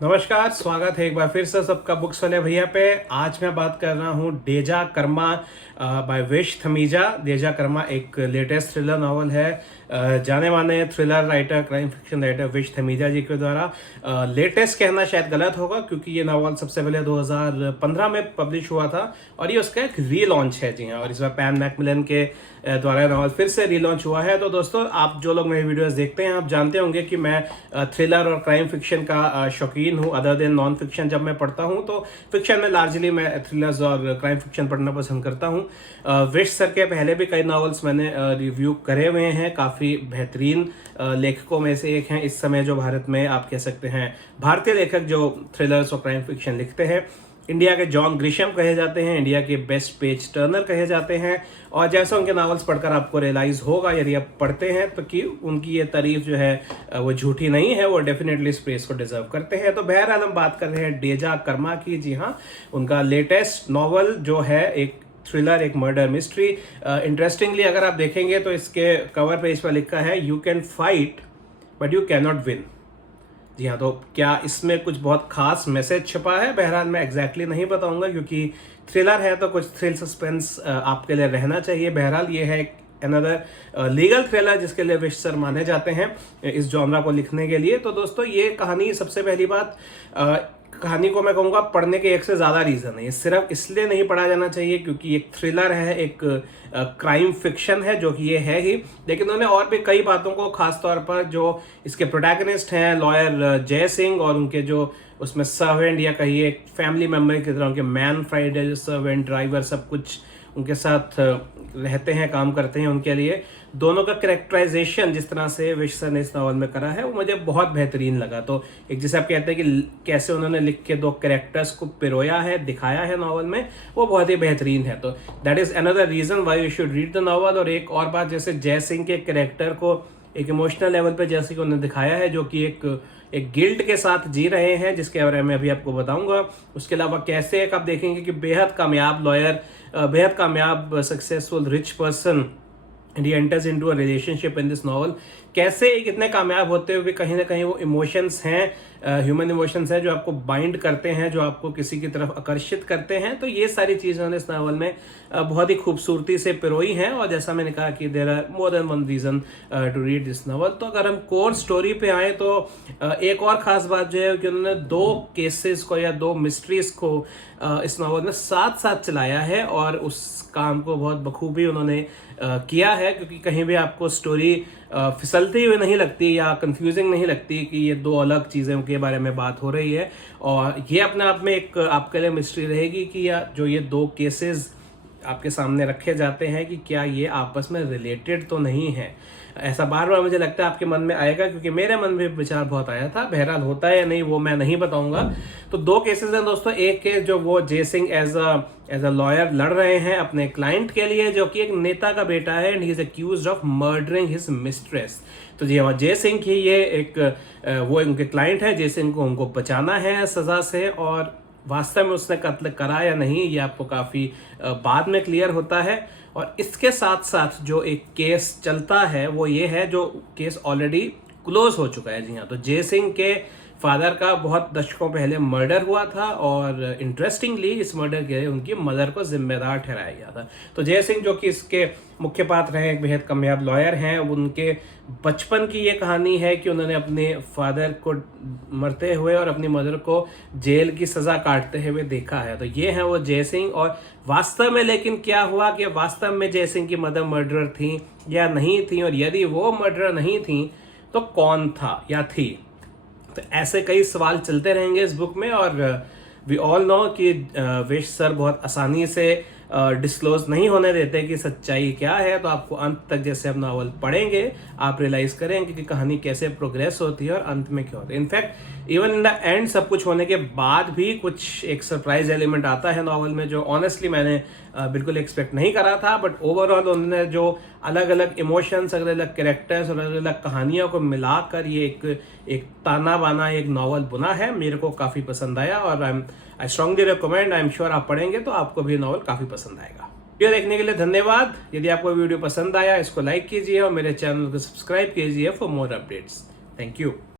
नमस्कार, स्वागत है एक बार फिर से सबका बुक्स वाले भैया पे। आज मैं बात कर रहा हूँ Deja Karma by Vish Thamija. Deja Karma एक लेटेस्ट थ्रिलर नॉवल है। जाने माने thriller writer, crime fiction writer Vish Thamija ji के द्वारा। लेटेस्ट कहना शायद गलत होगा क्योंकि ये नॉवल सबसे पहले 2015 में पब्लिश हुआ था और ये उसका एक रीलॉन्च है। जी हाँ, और इस बार पैम मैकमिलन के द्वारा नॉवल फिर से रीलॉन्च हुआ है। तो दोस्तों, आप जो लोग मेरे वीडियोस देखते हैं आप जानते होंगे कि मैं थ्रिलर और क्राइम फिक्शन का शौकीन हूँ। अदर देन नॉन फिक्शन जब मैं पढ़ता हूँ तो फिक्शन में लार्जली मैं थ्रिलर्स और क्राइम फिक्शन पढ़ना पसंद करता हूँ। विश सर के पहले भी कई नॉवेल्स मैंने रिव्यू करे हुए हैं। काफ़ी बेहतरीन लेखकों में से एक हैं इस समय जो भारत में आप कह सकते हैं भारतीय लेखक जो थ्रिलर्स और क्राइम फिक्शन लिखते हैं। इंडिया के जॉन ग्रिशम कहे जाते हैं, इंडिया के बेस्ट पेज टर्नर कहे जाते हैं। और जैसा उनके नावल्स पढ़कर आपको रियलाइज होगा यदि आप पढ़ते हैं तो कि उनकी ये तारीफ जो है वो झूठी नहीं है, वो डेफिनेटली इस प्रेस को डिजर्व करते हैं। तो बहरहाल हम बात कर रहे हैं डेजा कर्मा की। जी हाँ, उनका लेटेस्ट नॉवल जो है एक थ्रिलर, एक मर्डर मिस्ट्री। इंटरेस्टिंगली अगर आप देखेंगे तो इसके कवर पेज पर लिखा है you can fight but you can not win. जी हाँ, तो क्या इसमें कुछ बहुत खास मैसेज छिपा है? बहरहाल मैं एग्जैक्टली नहीं बताऊंगा क्योंकि थ्रिलर है तो कुछ थ्रिल सस्पेंस आपके लिए रहना चाहिए। बहरहाल ये है एक अनदर लीगल थ्रिलर जिसके लिए विश सर माने जाते हैं इस जॉनरा को लिखने के लिए। तो दोस्तों, ये कहानी, सबसे पहली बात, कहानी को मैं कहूँगा पढ़ने के एक से ज़्यादा रीज़न है। ये सिर्फ इसलिए नहीं पढ़ा जाना चाहिए क्योंकि एक थ्रिलर है, एक क्राइम फिक्शन है जो कि ये है ही, लेकिन उन्होंने और भी कई बातों को, खास तौर पर जो इसके प्रोटैगनिस्ट हैं लॉयर जय सिंह और उनके जो उसमें सर्वेंट या कहिए एक फैमिली मेम्बर की तरह उनके मैन फ्राइडे जो सर्वेंट, ड्राइवर, सब कुछ उनके साथ रहते हैं, काम करते हैं उनके लिए। दोनों का कैरेक्टराइजेशन जिस तरह से विश सर ने इस नॉवल में करा है वो मुझे बहुत बेहतरीन लगा। तो एक जैसे आप कहते हैं कि कैसे उन्होंने लिख के दो कैरेक्टर्स को पिरोया है, दिखाया है नॉवल में, वो बहुत ही बेहतरीन है। तो that is another reason why you should read the novel. और एक और बात, जैसे जय सिंह के कैरेक्टर को एक इमोशनल लेवल पे जैसे कि उन्होंने दिखाया है, जो कि एक गिल्ट के साथ जी रहे हैं जिसके बारे में अभी आपको बताऊंगा। उसके अलावा कैसे एक आप देखेंगे कि बेहद कामयाब लॉयर, बेहद कामयाब successful rich person and he enters into a relationship in this novel। कैसे कितने कामयाब होते हुए कहीं ना कहीं वो इमोशंस हैं, ह्यूमन इमोशंस हैं जो आपको बाइंड करते हैं, जो आपको किसी की तरफ आकर्षित करते हैं। तो ये सारी चीज़ें उन्होंने इस नावल में बहुत ही खूबसूरती से पिरोई हैं। और जैसा मैंने कहा कि there are more than one reason to read this novel. तो अगर हम कोर स्टोरी पे आए तो एक और ख़ास बात जो है कि उन्होंने दो केसेस को या दो मिस्ट्रीज को इस नावल में साथ साथ चलाया है और उस काम को बहुत बखूबी उन्होंने किया है, क्योंकि कहीं भी आपको स्टोरी फिसलती हुई नहीं लगती या कंफ्यूजिंग नहीं लगती कि ये दो अलग चीज़ों के बारे में बात हो रही है। और ये अपने आप में एक आपके लिए मिस्ट्री रहेगी कि या जो ये दो केसेस आपके सामने रखे जाते हैं कि क्या ये आपस में रिलेटेड तो नहीं है। ऐसा बार बार मुझे लगता है आपके मन में आएगा, क्योंकि मेरे मन में विचार बहुत आया था। बहरहाल होता है या नहीं वो मैं नहीं बताऊंगा। तो दो केसेस हैं दोस्तों। एक केस जो वो जय सिंह एज अ लॉयर लड़ रहे हैं अपने क्लाइंट के लिए, जो कि एक नेता का बेटा है and he is accused of murdering his mistress. तो जी हाँ, जय सिंह की ये एक वो उनके क्लाइंट है। जय सिंह को उनको बचाना है सजा से, और वास्तव में उसने कत्ल करा या नहीं ये आपको काफ़ी बाद में क्लियर होता है। और इसके साथ साथ जो एक केस चलता है वो ये है, जो केस ऑलरेडी क्लोज हो चुका है। जी हाँ, तो जय सिंह के फादर का बहुत दशकों पहले मर्डर हुआ था और इंटरेस्टिंगली इस मर्डर के लिए उनकी मदर को जिम्मेदार ठहराया गया था। तो जय सिंह जो कि इसके मुख्य पात्र हैं, एक बेहद कामयाब लॉयर हैं, उनके बचपन की ये कहानी है कि उन्होंने अपने फादर को मरते हुए और अपनी मदर को जेल की सज़ा काटते हुए देखा है। तो ये है वो जय सिंह। और वास्तव में लेकिन क्या हुआ कि वास्तव में जय सिंह की मदर मर्डरर थी या नहीं थी, और यदि वो मर्डरर नहीं थी तो कौन था या थी? तो ऐसे कई सवाल चलते रहेंगे इस बुक में। और वी ऑल नो कि विश सर बहुत आसानी से डिस्क्लोज नहीं होने देते कि सच्चाई क्या है। तो आपको अंत तक जैसे आप नावल पढ़ेंगे आप रियलाइज करेंगे कि कहानी कैसे प्रोग्रेस होती है और अंत में क्या होता है। In fact even in the end सब कुछ होने के बाद भी कुछ एक सरप्राइज एलिमेंट आता है नावल में, जो ऑनेस्टली मैंने बिल्कुल एक्सपेक्ट नहीं करा था। बट ओवरऑल उन्होंने जो अलग अलग इमोशंस, अलग अलग कैरेक्टर्स और अलग अलग कहानियों को मिलाकर ये एक ताना बाना एक नावल बुना है, मेरे को काफ़ी पसंद आया। और I strongly recommend, I am sure आप पढ़ेंगे तो आपको भी नावल काफ़ी पसंद आएगा। वीडियो देखने के लिए धन्यवाद। यदि आपको वीडियो पसंद आया इसको लाइक कीजिए और मेरे चैनल को सब्सक्राइब कीजिए for more updates. Thank you.